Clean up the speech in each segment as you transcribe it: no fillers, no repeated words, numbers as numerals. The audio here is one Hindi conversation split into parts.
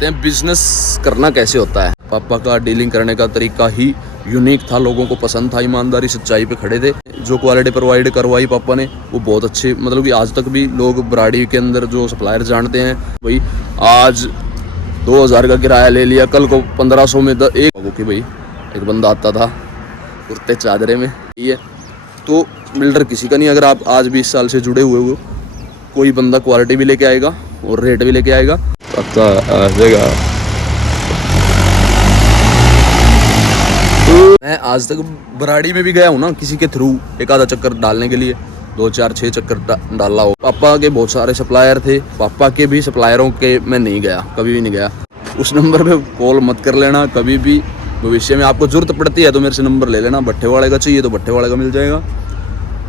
बिजनेस करना कैसे होता है। पापा का डीलिंग करने का तरीका ही यूनिक था, लोगों को पसंद था, ईमानदारी सच्चाई पे खड़े थे। जो क्वालिटी प्रोवाइड करवाई पापा ने वो बहुत अच्छी, मतलब कि आज तक भी लोग बराड़ी के अंदर जो सप्लायर जानते हैं। भाई आज 2000 का किराया ले लिया, कल को 1500 में एक कि भाई एक बंदा आता था कुर्ते चादरे में, ये तो बिल्डर किसी का नहीं। अगर आप आज 20 साल से जुड़े हुए हो, कोई बंदा क्वालिटी भी लेके आएगा और रेट भी लेके आएगा। पता आ जाएगा। मैं आज तक बराड़ी में भी गया हूँ ना किसी के थ्रू, एक आधा चक्कर डालने के लिए, 2 4 6 चक्कर डाला हो। पापा के बहुत सारे सप्लायर थे, पापा के भी सप्लायरों के मैं नहीं गया, कभी भी नहीं गया। उस नंबर पे कॉल मत कर लेना कभी भी, भविष्य में आपको जरूरत पड़ती है तो मेरे से नंबर ले लेना। भट्टे वाले का चाहिए तो भट्टे वाले का मिल जाएगा,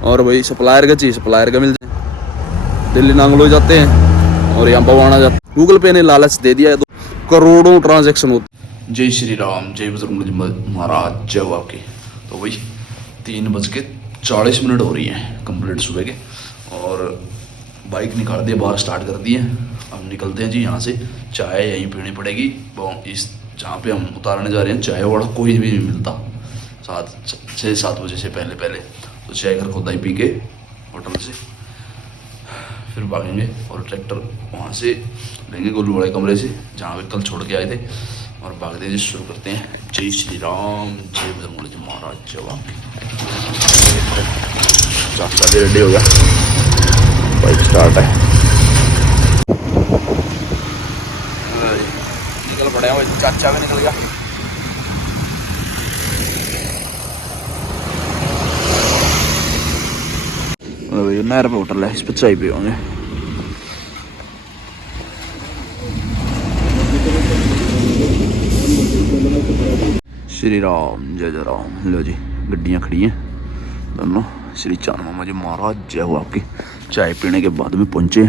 और भाई सप्लायर का चाहिए सप्लायर का मिल जाएगा। दिल्ली नांगलो जाते हैं और यहाँ पवाना जाते हैं। गूगल पे ने लालच दे दिया है तो करोड़ों ट्रांजेक्शन होते। जय श्री राम, जय बजरंग महाराज, जय आपकी। तो भाई 3:40 हो रही हैं कंप्लीट सुबह के, और बाइक निकाल दी, बाहर स्टार्ट कर दी है। अब निकलते हैं जी यहाँ से। चाय यहीं पीनी पड़ेगी, इस जहाँ पे हम उतारने जा रहे हैं चाय वाला कोई भी नहीं मिलता 6-7 बजे से पहले। तो चाय घर खुदाई पी के होटल से फिर भागेंगे, और ट्रैक्टर वहाँ से लेंगे गोलू वाले कमरे से जहाँ पे कल छोड़ के आए थे, और भागते जी शुरू करते हैं। जय श्री राम, जय बजरंग महाराज, जय बाकी। चाचा भी रेडी हो गया, बाइक स्टार्ट है। निकल पड़े हैं, चाचा भी निकल गया। नहर पे होटल है, इस पर चाय पियोगे। श्री राम, जय जय राम। लो जी गड्डियाँ खड़ी हैं दोनों। श्री चांद मामा जी महाराज, जय हो आपकी। चाय पीने के बाद में पहुंचे।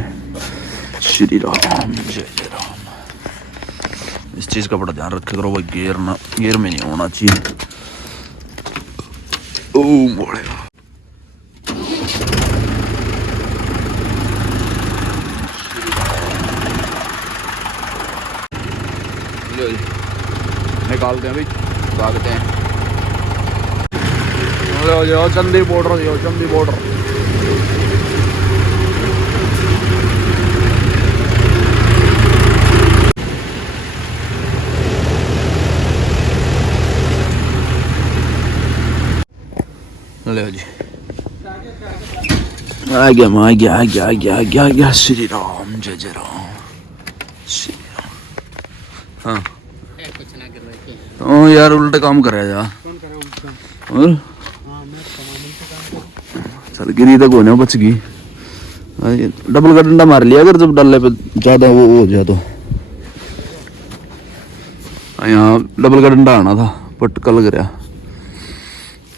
श्री राम, जय जय राम। इस चीज़ का बड़ा ध्यान रखे करो भाई, गियर में नहीं होना चाहिए। ओ बोले निकालते हैं भाई, भागते हैं। जाओ चंदी बॉर्डर, जाओ चंदी बॉर्डर। ले जी आ गया। श्री राम, जय जय राम, श्री राम। हाँ यार उल्टा काम कर रहा जा, और चल गिरी तक होने बच गई। डबल का डंडा मार लिया अगर जब डालने पे ज्यादा वो हो जाए तो। यहाँ डबल का डंडा आना था बट कल गया।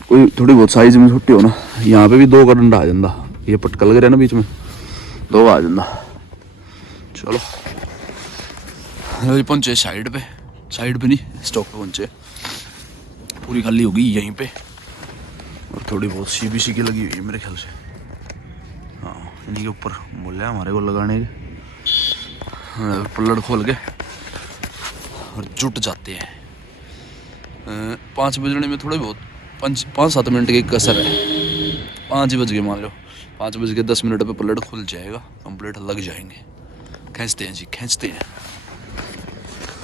कोई थोड़ी बहुत साइज में छुट्टी हो ना, यहाँ पे भी 2 का डंडा आ जाता। ये पटकल गया ना बीच में, 2 आ जाता। चलो पहुंचे साइड पे नहीं स्टॉक पे पहुंचे। पूरी खाली होगी यहीं पे, और थोड़ी बहुत सीबीसी की लगी हुई है मेरे ख्याल से। हाँ इन्हीं के ऊपर बोले हमारे को लगाने के। पल्लड़ खोल के और जुट जाते हैं। 5 बजने में थोड़े बहुत 5-7 मिनट की कसर है। 5 बज गए मान लो, 5:10 पे पल्लड़ खुल जाएगा, कंप्लीट लग जाएंगे। खींचते हैं जी, खींचते हैं।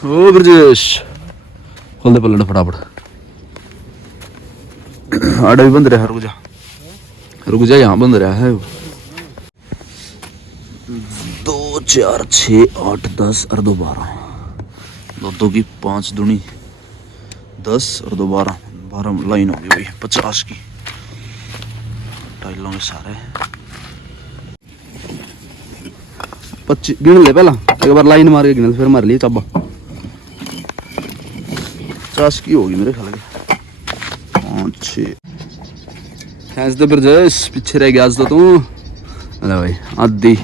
ओ ब्रजेश खोल दे पल्लड़ फटाफट। आड़ा भी बंद रहा, रुक जा यहाँ बंद रहा है। 2 4 6 8 10 और 2 12, 2 की 5 दूनी 10 और 2 12 लाइन होगी भाई 50 की। टाइलों के सारे 25 गिन ले, पहला एक बार लाइन मार के गिन, फिर मार लिए चाबा। 50 की होगी मेरे ख्याल। 5 6 खींच दे ब्रजेश, पीछे रह गया आज तो तू। अरे भाई आधी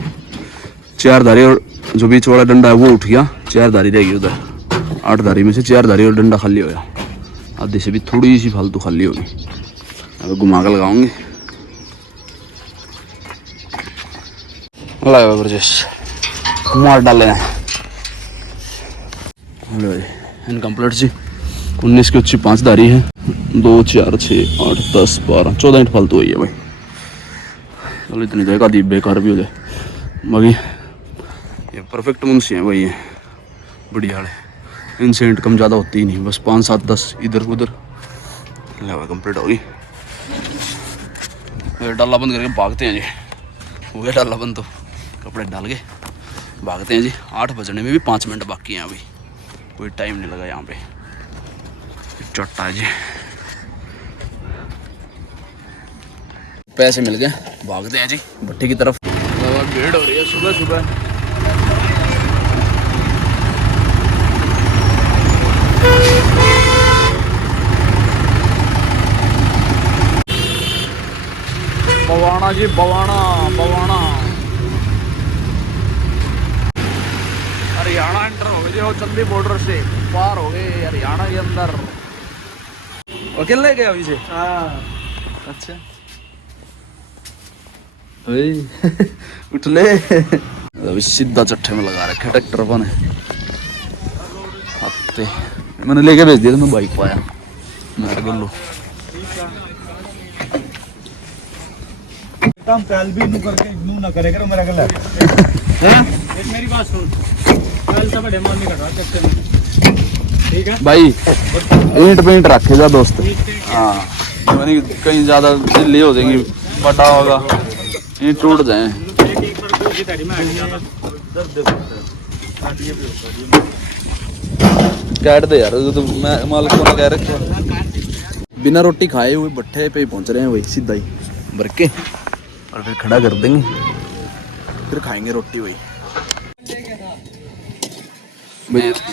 4 धारी और जो बीच वाला डंडा है वो उठ गया, 4 धारी रहेगी उधर। 8 धारी में से 4 धारी और डंडा खाली हो गया। आधी से भी थोड़ी सी फालतू खाली होगी, अब घुमा कर लगाऊंगे। ब्रजेश मार डाले हैं। इनकम्प्लीट जी 19 की अच्छी 5 धारी है 2 4 6 8 10 12 14 ईंट फालतू हुई है भाई। चलो इतनी तो एक आधी बेकार भी हो जाए बाकी ये परफेक्ट मुंशी हैं भाई, ये बढ़िया वाले, इनसे ईंट कम ज़्यादा होती ही नहीं, बस 5 7 10 इधर उधर कंप्लीट होगी। डाला बंद करके भागते हैं जी, हो गया डाला बंद तो कपड़े डाल के भागते हैं जी। 8 बजने में भी 5 मिनट बाकी हैं अभी, कोई टाइम नहीं लगा यहाँ पे। चट्टा है जी, पैसे मिल गए, भागते हैं जी भट्टी की तरफ। भीड़ हो रही है सुबह सुबह। बवाना जी बवाना बवाना, हरियाणा एंटर हो गए हो, चंदी बॉर्डर से पार हो गए हरियाणा के अंदर। अकेले गए अभी से? हाँ। अच्छा उठ ले अभी सीधा चट्टे में लगा रखे ट्रैक्टर अपन हफ्ते मैंने लेके भेज दिया था, मैं बाइक पाया मैं कर लो काम कल भी नू करके नू ना करे करो मेरा गला हैं। एक मेरी बात सुन, कल सब बड़े मान नहीं कर रहा चक्कर में, ठीक है भाई ईंट पे ईंट रखेगा दोस्त। हाँ मैंने कहीं ज्यादा दिल्ली हो जाएंगी, बटा होगा ईंट टूट जाए। काट दे यार, तो मैं मालिक को ना कह रखा। बिना रोटी खाए हुए भट्ठे पे पहुंच रहे हैं वही सीधा ही भर के, और फिर खड़ा कर देंगे, फिर खाएंगे रोटी वही।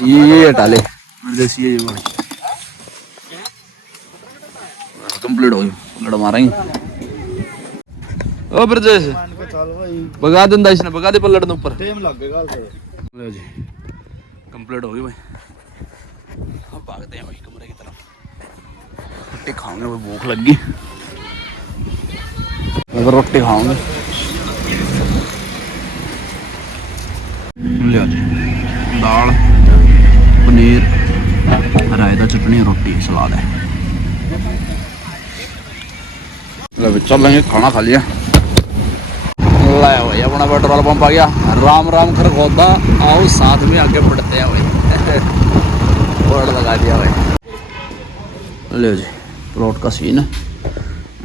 ये हटा ले जैसी ये कंप्लीट हो गई, लड़ मारेंगे। ओ ब्रजेश भगा देंदा इसने, भगा दे पलड़ ने ऊपर टाइम लगेगा लो जी कंप्लीट हो गई भाई। अब भागते हैं भाई कमरे की तरफ, रोटी खाओगे, वो भूख लग गई, अगर रोटी खाओगे ले जी दाल पनीर रायता चटनी रोटी सलाद है। चल लेंगे, खाना खा लिया, लाया भाई अपना पेट्रोल पंप आ गया। राम राम कर खोदा आओ साथ में आगे बढ़ते हैं भाई बोर्ड लगा दिया भाई। ले जी प्लॉट का सीन है,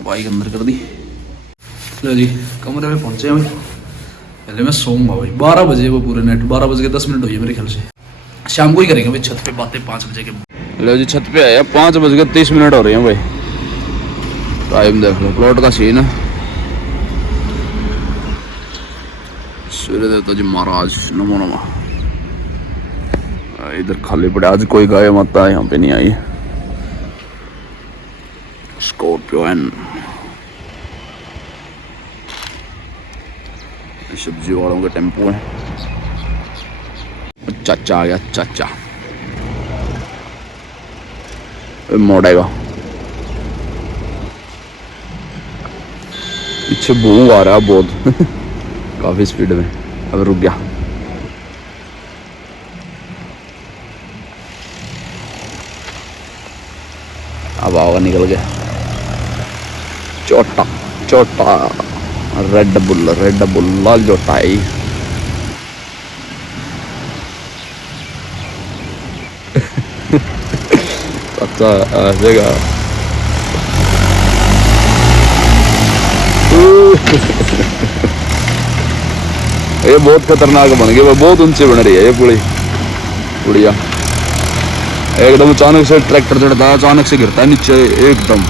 बाइक अंदर कर दी। ले जी कमरे में पहुंचे भाई, पहले मैं सोऊंगा भाई 12 बजे, वो पूरे नेट 12 बज के 10 मिनट हुई है मेरे ख्याल से, शाम को ही करेंगे भाई छत पे बातें 5 बजे के। ले जी छत पे आया 5 बज के 30 मिनट हो रहे हैं भाई, टाइम देख लो। प्लॉट का सीन है, सूर्य देवता जी महाराज नमो नमः। इधर खाली पड़े, आज कोई गाय माता यहाँ पे नहीं आई। स्कॉर्पियो एन सब्जी वालों के टेम्पो है। चाचा आ गया, चाचा मोड़ेगा, पीछे भूंग आ रहा है बहुत काफी स्पीड में, अब रुक गया। अब आवा निकल गया, छोटा छोटा रेड बुल लाल जोटाई। अच्छा आएगा ये बहुत खतरनाक बन गई, बहुत ऊंची बन रही है ये पुली, बढ़िया एकदम। अचानक से ट्रैक्टर चढ़ता है, अचानक से गिरता है नीचे एकदम।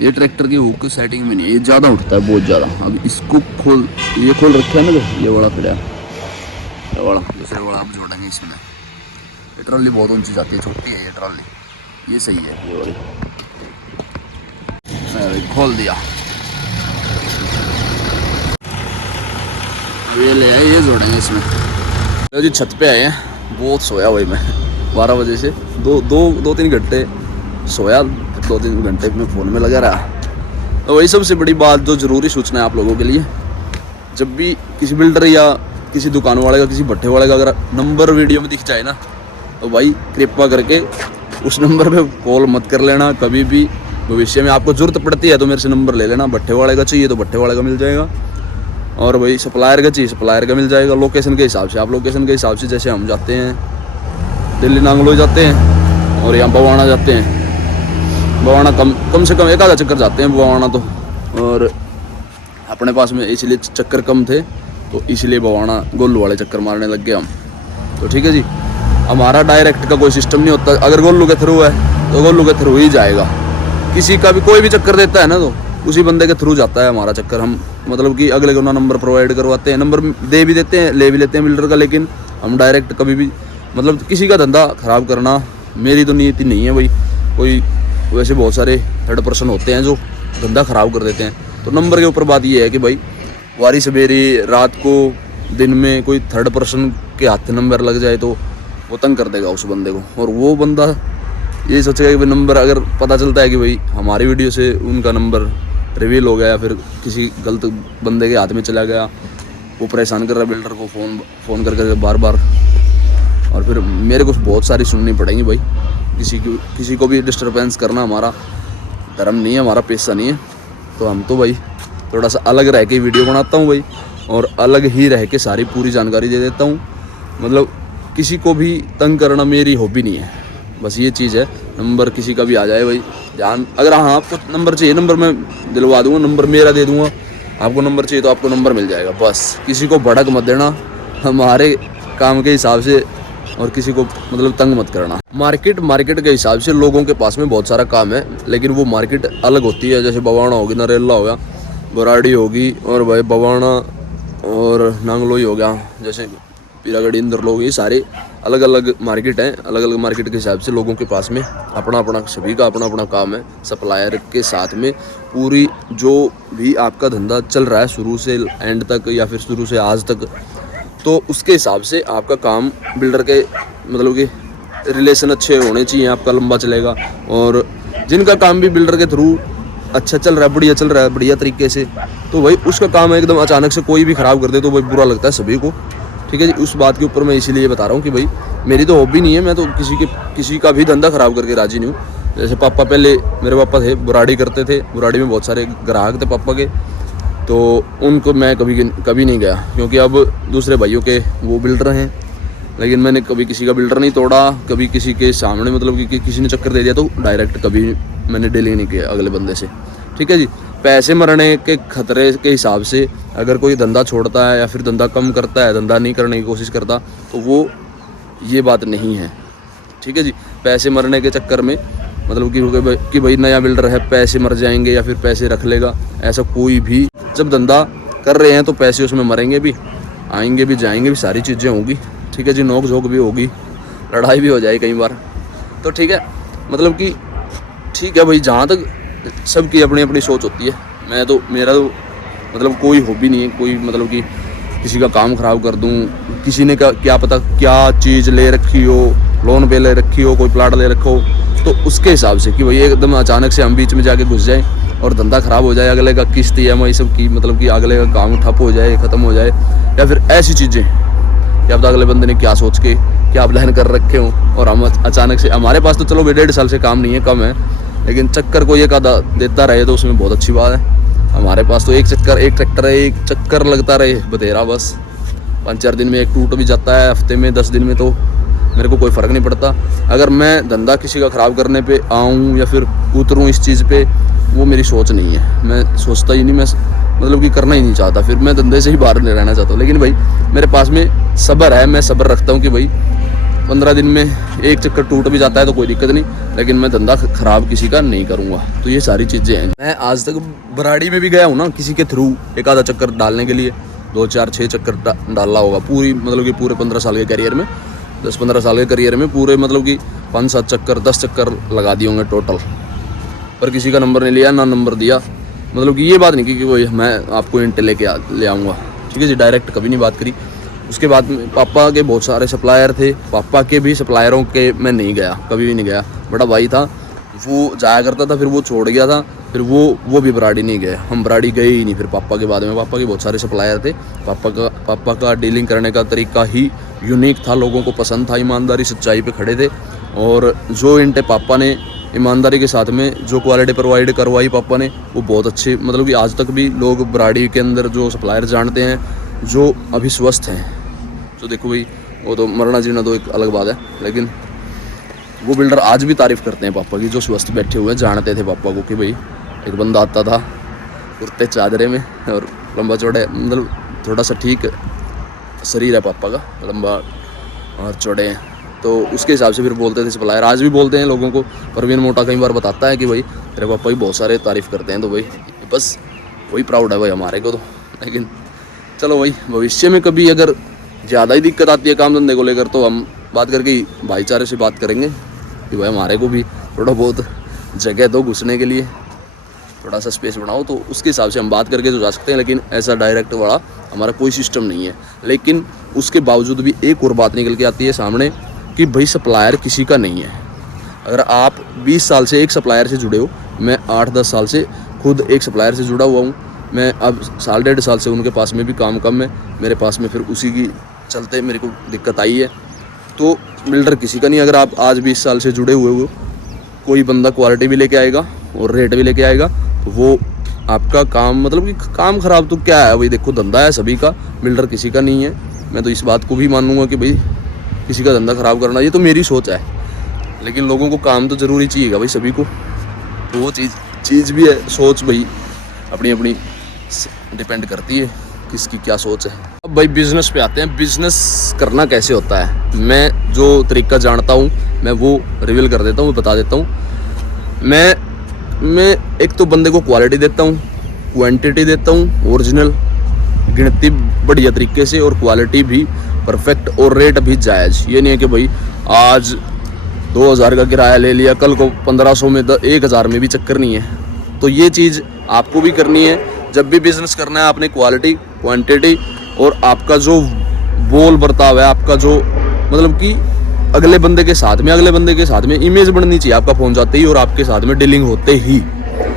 ये ट्रैक्टर की हुक सेटिंग में नहीं है, ये ज़्यादा उठता है बहुत ज़्यादा। अब इसको खोल, ये खोल रखा है ना, ये वाला फिर ये वाला दूसरे वाला आप जोड़ेंगे इसमें। ये ट्रॉली बहुत ऊंची जाती है, छोटी है ये ट्रॉली, ये सही है ये वाली। खोल दिया, ये ले आए, ये जोड़ेंगे इसमें। तो जी छत पे आए हैं, बहुत सोया भाई मैं 12 बजे से 2-3 घंटे सोया, 2-3 घंटे में फ़ोन में लगा रहा। तो वही सबसे बड़ी बात जो ज़रूरी सूचना है आप लोगों के लिए, जब भी किसी बिल्डर या किसी दुकान वाले का, किसी भट्ठे वाले का अगर नंबर वीडियो में दिख जाए ना, तो भाई कृपा करके उस नंबर पे कॉल मत कर लेना कभी भी। भविष्य में आपको ज़रूरत पड़ती है तो मेरे से नंबर ले लेना। भट्ठे वाले का चाहिए तो भट्ठे वाले का मिल जाएगा, और भाई सप्लायर का चाहिए सप्लायर का मिल जाएगा। लोकेशन के हिसाब से, आप लोकेशन के हिसाब से, जैसे हम जाते हैं दिल्ली नांगलोई जाते हैं और यहाँ बवाना जाते हैं। बवाना कम से कम एक आधा चक्कर जाते हैं बवाना तो, और अपने पास में इसलिए चक्कर कम थे तो इसलिए बवाना गोलू वाले चक्कर मारने लग गए हम। तो ठीक है जी, हमारा डायरेक्ट का कोई सिस्टम नहीं होता। अगर गोलू के थ्रू है तो गोलू के थ्रू ही जाएगा। किसी का भी कोई भी चक्कर देता है ना तो उसी बंदे के थ्रू जाता है हमारा चक्कर। हम मतलब कि अगले को ना नंबर प्रोवाइड करवाते हैं, नंबर दे भी देते हैं, ले भी लेते हैं बिल्डर का, लेकिन हम डायरेक्ट कभी भी मतलब किसी का धंधा ख़राब करना मेरी तो नीति नहीं है भाई। कोई वैसे बहुत सारे थर्ड पर्सन होते हैं जो धंधा ख़राब कर देते हैं। तो नंबर के ऊपर बात ये है कि भाई वारी सवेरे रात को दिन में कोई थर्ड पर्सन के हाथ नंबर लग जाए तो वो तंग कर देगा उस बंदे को, और वो बंदा ये सोचेगा कि भाई नंबर अगर पता चलता है कि भाई हमारी वीडियो से उनका नंबर रिवील हो गया या फिर किसी गलत बंदे के हाथ में चला गया, वो परेशान कर रहा है बिल्डर को फ़ोन कर बार बार, और फिर मेरे को बहुत सारी सुननी पड़ेंगी भाई। किसी को भी डिस्टर्बेंस करना हमारा धर्म नहीं है, हमारा पेशा नहीं है। तो हम तो भाई थोड़ा सा अलग रह के वीडियो बनाता हूँ भाई, और अलग ही रह के सारी पूरी जानकारी दे देता हूँ। मतलब किसी को भी तंग करना मेरी हॉबी नहीं है, बस ये चीज़ है। नंबर किसी का भी आ जाए भाई जान, अगर हाँ आपको नंबर चाहिए नंबर मैं दिलवा दूँगा, नंबर मेरा दे दूँगा। आपको नंबर चाहिए तो आपको नंबर मिल जाएगा, बस किसी को भड़क मत देना हमारे काम के हिसाब से, और किसी को मतलब तंग मत करना। मार्केट के हिसाब से लोगों के पास में बहुत सारा काम है, लेकिन वो मार्केट अलग होती है। जैसे बवाना होगी, नरेला हो गया, बराड़ी होगी, और भाई बवाना और नांगलोई हो गया, जैसे पीरागढ़ इंदरलोग, ये सारे अलग अलग मार्केट हैं। अलग अलग मार्केट के हिसाब से लोगों के पास में अपना अपना, सभी का अपना अपना काम है। सप्लायर के साथ में पूरी जो भी आपका धंधा चल रहा है शुरू से एंड तक या फिर शुरू से आज तक, तो उसके हिसाब से आपका काम बिल्डर के मतलब कि रिलेशन अच्छे होने चाहिए, आपका लंबा चलेगा। और जिनका काम भी बिल्डर के थ्रू अच्छा चल रहा है, बढ़िया चल रहा है, बढ़िया तरीके से, तो भाई उसका काम एकदम अचानक से कोई भी ख़राब कर दे तो भाई बुरा लगता है सभी को। ठीक है जी, उस बात के ऊपर मैं इसीलिए बता रहा हूँ कि भाई मेरी तो हॉबी नहीं है, मैं तो किसी का भी धंधा ख़राब करके राजी नहीं हूँ। जैसे पापा, पहले मेरे पापा थे बुराड़ी करते थे, बुराड़ी में बहुत सारे ग्राहक थे पापा के, तो उनको मैं कभी नहीं गया, क्योंकि अब दूसरे भाइयों के वो बिल्डर हैं। लेकिन मैंने कभी किसी का बिल्डर नहीं तोड़ा, कभी किसी के सामने मतलब कि किसी ने चक्कर दे दिया तो डायरेक्ट कभी मैंने डीलिंग नहीं किया अगले बंदे से। ठीक है जी, पैसे मरने के खतरे के हिसाब से अगर कोई धंधा छोड़ता है या फिर धंधा कम करता है, धंधा नहीं करने की कोशिश करता, तो वो ये बात नहीं है। ठीक है जी, पैसे मरने के चक्कर में मतलब कि भाई नया बिल्डर है, पैसे मर जाएंगे या फिर पैसे रख लेगा, ऐसा कोई भी। जब धंधा कर रहे हैं तो पैसे उसमें मरेंगे भी, आएंगे भी, जाएंगे भी, सारी चीज़ें होगी। ठीक है जी, नोक झोंक भी होगी, लड़ाई भी हो जाए कई बार। तो ठीक है, मतलब कि ठीक है भाई, जहाँ तक सबकी अपनी अपनी सोच होती है। मेरा तो मतलब कोई हॉबी नहीं है, कोई मतलब कि किसी का काम ख़राब कर दूँ, किसी ने क्या पता क्या चीज़ ले रखी हो, लोन पे ले रखी हो, कोई प्लाट ले रखो, तो उसके हिसाब से कि भाई एकदम अचानक से हम बीच में जाके घुस जाए और धंधा ख़राब हो जाए, अगले का किस्त EMI सब की मतलब कि अगले का काम ठप हो जाए, ख़त्म हो जाए, या फिर ऐसी चीज़ें क्या पता अगले बंदे ने क्या सोच के क्या प्लान कर रखे हों और हम अचानक से। हमारे पास तो चलो 1.5 साल से काम नहीं है, कम है, लेकिन चक्कर को एक आधा देता रहे तो उसमें बहुत अच्छी बात है। हमारे पास तो एक ट्रैक्टर है, एक चक्कर लगता रहे बतेरा, बस 5-4 दिन में एक टूट भी जाता है, हफ्ते में 10 दिन में, तो मेरे को कोई फ़र्क नहीं पड़ता। अगर मैं धंधा किसी का ख़राब करने पे आऊँ या फिर उतरूँ इस चीज़ पे, वो मेरी सोच नहीं है, मैं सोचता ही नहीं, मैं मतलब कि करना ही नहीं चाहता, फिर मैं धंधे से ही बाहर नहीं रहना चाहता हूँ। लेकिन भाई मेरे पास में सब्र है, मैं सब्र रखता हूँ कि भाई 15 दिन में एक चक्कर टूट भी जाता है तो कोई दिक्कत नहीं, लेकिन मैं धंधा ख़राब किसी का नहीं करूँगा। तो ये सारी चीज़ें हैं। मैं आज तक बराड़ी में भी गया हूँ ना किसी के थ्रू, एक आधा चक्कर डालने के लिए, 2-4-6 चक्कर डाला होगा पूरी मतलब कि पूरे 15 साल के करियर में, 10-15 साल के करियर में पूरे मतलब कि 5-7 चक्कर 10 चक्कर लगा दिए होंगे टोटल, पर किसी का नंबर नहीं लिया ना नंबर दिया। मतलब कि ये बात नहीं कि भाई मैं आपको इंट लेके ले आऊँगा। ठीक है जी, डायरेक्ट कभी नहीं बात करी। उसके बाद में पापा के बहुत सारे सप्लायर थे, पापा के भी सप्लायरों के मैं नहीं गया, कभी भी नहीं गया। बड़ा भाई था वो जाया करता था, फिर वो छोड़ गया था, फिर वो भी बराड़ी नहीं गए, हम बराड़ी गए ही नहीं फिर पापा के बाद में। पापा के बहुत सारे सप्लायर थे, पापा का डीलिंग करने का तरीका ही यूनिक था, लोगों को पसंद था, ईमानदारी सच्चाई पे खड़े थे। और जो इनटे पापा ने ईमानदारी के साथ में जो क्वालिटी प्रोवाइड करवाई पापा ने, वो बहुत अच्छे, मतलब कि आज तक भी लोग बराड़ी के अंदर जो सप्लायर जानते हैं जो अभी स्वस्थ हैं। तो देखो भाई, वो तो मरना जीना तो एक अलग बात है, लेकिन वो बिल्डर आज भी तारीफ़ करते हैं पापा की, जो स्वस्थ बैठे हुए हैं। जानते थे पापा को कि भाई एक बंदा आता था कुर्ते चादरे में और लंबा चौड़े, मतलब थोड़ा सा ठीक शरीर है पापा का, लंबा और चौड़े हैं, तो उसके हिसाब से फिर बोलते थे सप्लायर। आज भी बोलते हैं लोगों को। परवीन मोटा कई बार बताता है कि भाई तेरे पापा की बहुत सारे तारीफ़ करते हैं, तो भाई बस वही प्राउड है भाई हमारे को तो। लेकिन चलो भाई, भविष्य में कभी अगर ज़्यादा ही दिक्कत आती है काम धंधे को लेकर, तो हम बात करके भाईचारे से बात करेंगे कि भाई हमारे को भी थोड़ा बहुत जगह दो घुसने के लिए, थोड़ा सा स्पेस बनाओ, तो उसके हिसाब से हम बात करके तो जा सकते हैं। लेकिन ऐसा डायरेक्ट वाला हमारा कोई सिस्टम नहीं है। लेकिन उसके बावजूद भी एक और बात निकल के आती है सामने कि भाई सप्लायर किसी का नहीं है। अगर आप 20 साल से एक सप्लायर से जुड़े हो, मैं 8-10 साल से खुद एक सप्लायर से जुड़ा हुआ हूँ। मैं अब 1.5 साल से उनके पास में भी काम कम है, मेरे पास में फिर उसी की चलते मेरे को दिक्कत आई है। तो बिल्डर किसी का नहीं। अगर आप आज 20 साल से जुड़े हुए हो, कोई बंदा क्वालिटी भी लेके आएगा और रेट भी लेके आएगा, तो वो आपका काम, मतलब कि काम ख़राब तो क्या है भाई, देखो धंधा है सभी का, बिल्डर किसी का नहीं है। मैं तो इस बात को भी मानूंगा कि भाई किसी का धंधा ख़राब करना, ये तो मेरी सोच है। लेकिन लोगों को काम तो ज़रूरी चाहिएगा भाई सभी को, तो वो चीज़ भी है। सोच भाई अपनी अपनी डिपेंड करती है किसकी क्या सोच है। अब भाई बिज़नेस पे आते हैं। बिज़नेस करना कैसे होता है, मैं जो तरीका जानता हूँ मैं वो रिवील कर देता हूँ, बता देता हूँ। मैं एक तो बंदे को क्वालिटी देता हूँ, क्वांटिटी देता हूँ, ओरिजिनल गिनती बढ़िया तरीके से, और क्वालिटी भी परफेक्ट, और रेट भी जायज़। ये नहीं है कि भाई आज 2000 का किराया ले लिया, कल को 1500 में 1000 में भी चक्कर नहीं है। तो ये चीज़ आपको भी करनी है। जब भी बिज़नेस करना है, आपने क्वालिटी, क्वांटिटी और आपका जो बोल बर्ताव है, आपका जो मतलब कि अगले बंदे के साथ में इमेज बननी चाहिए आपका फ़ोन जाते ही और आपके साथ में डीलिंग होते ही।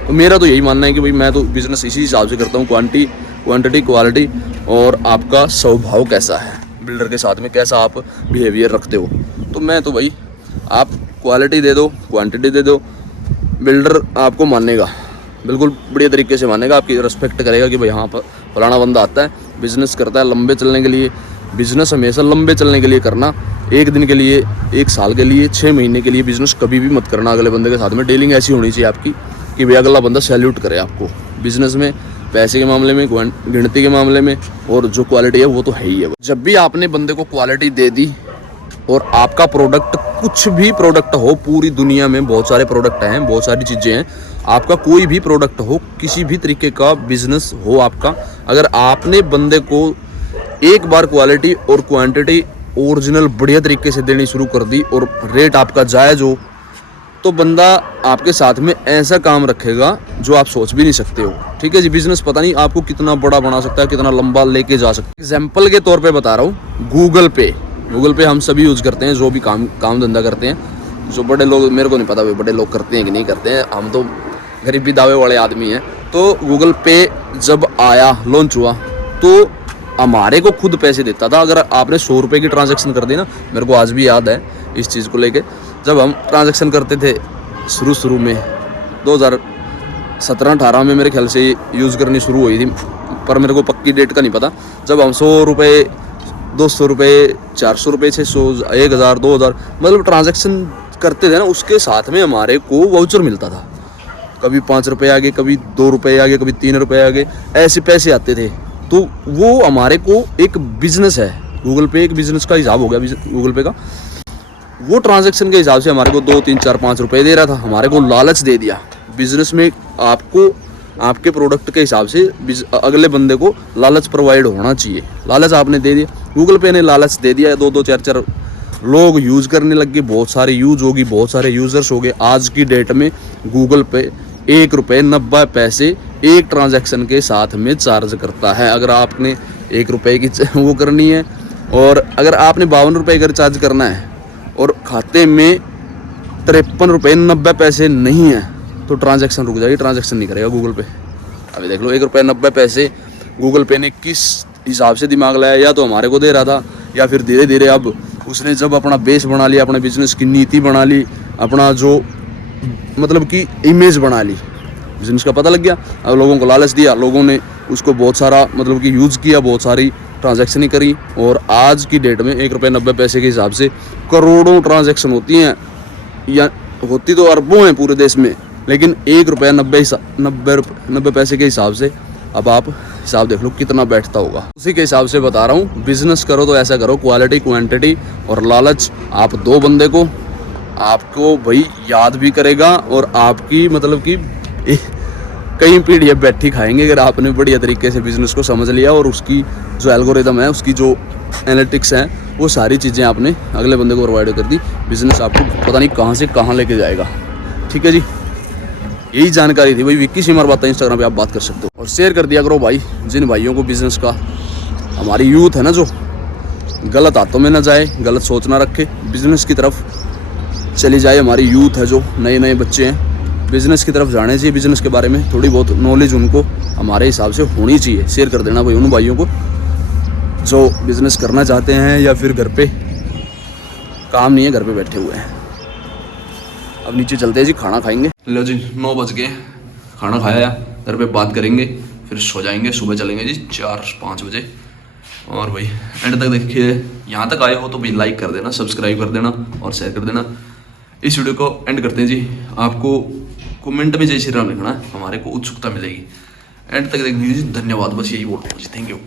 तो मेरा तो यही मानना है कि भाई मैं तो बिज़नेस इसी हिसाब से करता हूँ, क्वांटिटी, क्वालिटी, और आपका स्वभाव कैसा है, बिल्डर के साथ में कैसा आप बिहेवियर रखते हो। तो मैं तो भाई, आप क्वालिटी दे दो, क्वांटिटी दे दो, बिल्डर आपको मानेगा, बिल्कुल बढ़िया तरीके से मानेगा, आपकी रिस्पेक्ट करेगा कि भाई हाँ फलाना बंदा आता है, बिज़नेस करता है लंबे चलने के लिए। बिज़नेस हमेशा लंबे चलने के लिए करना, एक दिन के लिए, एक साल के लिए, 6 महीने के लिए बिज़नेस कभी भी मत करना। अगले बंदे के साथ में डीलिंग ऐसी होनी चाहिए आपकी कि भाई अगला बंदा सैल्यूट करे आपको। बिज़नेस में पैसे के मामले में, गिनती के मामले में, और जो क्वालिटी है वो तो है ही है। जब भी आपने बंदे को क्वालिटी दे दी और आपका प्रोडक्ट, कुछ भी प्रोडक्ट हो, पूरी दुनिया में बहुत सारे प्रोडक्ट हैं, बहुत सारी चीज़ें हैं, आपका कोई भी प्रोडक्ट हो, किसी भी तरीके का बिजनेस हो आपका, अगर आपने बंदे को एक बार क्वालिटी और क्वांटिटी ओरिजिनल बढ़िया तरीके से देनी शुरू कर दी और रेट आपका जायज़ हो, तो बंदा आपके साथ में ऐसा काम रखेगा जो आप सोच भी नहीं सकते हो। ठीक है जी, बिजनेस पता नहीं आपको कितना बड़ा बना सकता है, कितना लंबा लेके जा सकता है। एग्जाम्पल के तौर पे बता रहा हूँ, गूगल पे हम सभी यूज़ करते हैं, जो भी काम धंधा करते हैं। जो बड़े लोग, मेरे को नहीं पता बड़े लोग करते हैं कि नहीं करते हैं, हम तो गरीबी दावे वाले आदमी हैं। तो गूगल पे जब आया, लॉन्च हुआ, तो हमारे को खुद पैसे देता था। अगर आपने 100 रुपये की ट्रांजैक्शन कर दी ना, मेरे को आज भी याद है इस चीज़ को लेके, जब हम ट्रांजैक्शन करते थे शुरू में 2017-18 में मेरे ख्याल से यूज़ करनी शुरू हुई थी, पर मेरे को पक्की डेट का नहीं पता। जब हम 100 रुपये, 200 रुपये, 400 रुपये, 600, 1000, 2000 मतलब ट्रांजैक्शन करते थे ना, उसके साथ में हमारे को वाउचर मिलता था। कभी 5 रुपये आ गए, कभी 2 रुपये आ गए, कभी 3 रुपये आ गए, ऐसे पैसे आते थे। तो वो हमारे को एक बिजनेस है, गूगल पे एक बिजनेस का हिसाब हो गया गूगल पे का। वो ट्रांजैक्शन के हिसाब से हमारे को 2, 3, 4, 5 रुपये दे रहा था, हमारे को लालच दे दिया। बिजनेस में आपको आपके प्रोडक्ट के हिसाब से अगले बंदे को लालच प्रोवाइड होना चाहिए। लालच आपने दे दिया, गूगल पे ने लालच दे दिया, 2-2, 4-4 लोग यूज़ करने लग गए, बहुत सारे यूज़ होगी, बहुत सारे यूज़र्स हो गए। आज की डेट में गूगल पे 1 रुपये 90 पैसे एक ट्रांजैक्शन के साथ में चार्ज करता है। अगर आपने 1 रुपये की वो करनी है, और अगर आपने 52 रुपये का रिचार्ज करना है और खाते में 53 रुपये 90 पैसे नहीं है, तो ट्रांजैक्शन रुक जाएगी, ट्रांजैक्शन नहीं करेगा गूगल पे। अभी देख लो 1 रुपये 90 पैसे गूगल पे ने किस हिसाब से दिमाग लाया, या तो हमारे को दे रहा था या फिर धीरे धीरे अब उसने जब अपना बेस बना लिया, अपने बिजनेस की नीति बना ली, अपना जो मतलब कि इमेज बना ली, बिजनेस का पता लग गया, अब लोगों को लालच दिया, लोगों ने उसको बहुत सारा मतलब कि यूज़ किया, बहुत सारी ट्रांजैक्शन ही करी, और आज की डेट में 1 रुपये 90 पैसे के हिसाब से करोड़ों ट्रांजैक्शन होती हैं, या होती तो अरबों हैं पूरे देश में, लेकिन 1 रुपये 90 पैसे के हिसाब से अब आप हिसाब देख लो कितना बैठता होगा। उसी के हिसाब से बता रहा हूँ, बिजनेस करो तो ऐसा करो, क्वालिटी क्वांटिटी और लालच, आप 2 बंदे को आपको भाई याद भी करेगा, और आपकी मतलब कि कई पीढ़ियाँ बैठी खाएंगे अगर आपने बढ़िया तरीके से बिजनेस को समझ लिया, और उसकी जो एल्गोरिदम है, उसकी जो एनालिटिक्स हैं, वो सारी चीज़ें आपने अगले बंदे को प्रोवाइड कर दी, बिजनेस आपको पता नहीं कहाँ से कहाँ लेके जाएगा। ठीक है जी, यही जानकारी थी भाई। विक्की सिमर बातें इंस्टाग्राम पे आप बात कर सकते हो, और शेयर कर दिया करो भाई जिन भाइयों को बिजनेस का, हमारी यूथ है ना जो गलत हाथों में ना जाए, गलत सोच ना रखे, बिजनेस की तरफ चली जाए। हमारी यूथ है जो नए नए बच्चे हैं, बिजनेस की तरफ जाने चाहिए, बिजनेस के बारे में थोड़ी बहुत नॉलेज उनको हमारे हिसाब से होनी चाहिए। शेयर कर देना भाई उन भाइयों को जो बिजनेस करना चाहते हैं, या फिर घर पे काम नहीं है, घर पे बैठे हुए हैं। अब नीचे चलते हैं जी, खाना खाएंगे। लो जी 9 बज गए, खाना खाया, घर पे बात करेंगे, फिर सो जाएंगे, सुबह चलेंगे जी 4-5 बजे। और भाई एंड तक देखिए, यहाँ तक आए हो तो भाई लाइक कर देना, सब्सक्राइब कर देना और शेयर कर देना। इस वीडियो को एंड करते हैं जी। आपको कमेंट में जय श्री राम लिखना है, हमारे को उत्सुकता मिलेगी। एंड तक देखने के लिए धन्यवाद, बस यही बोल रहा हूँ जी, थैंक यू।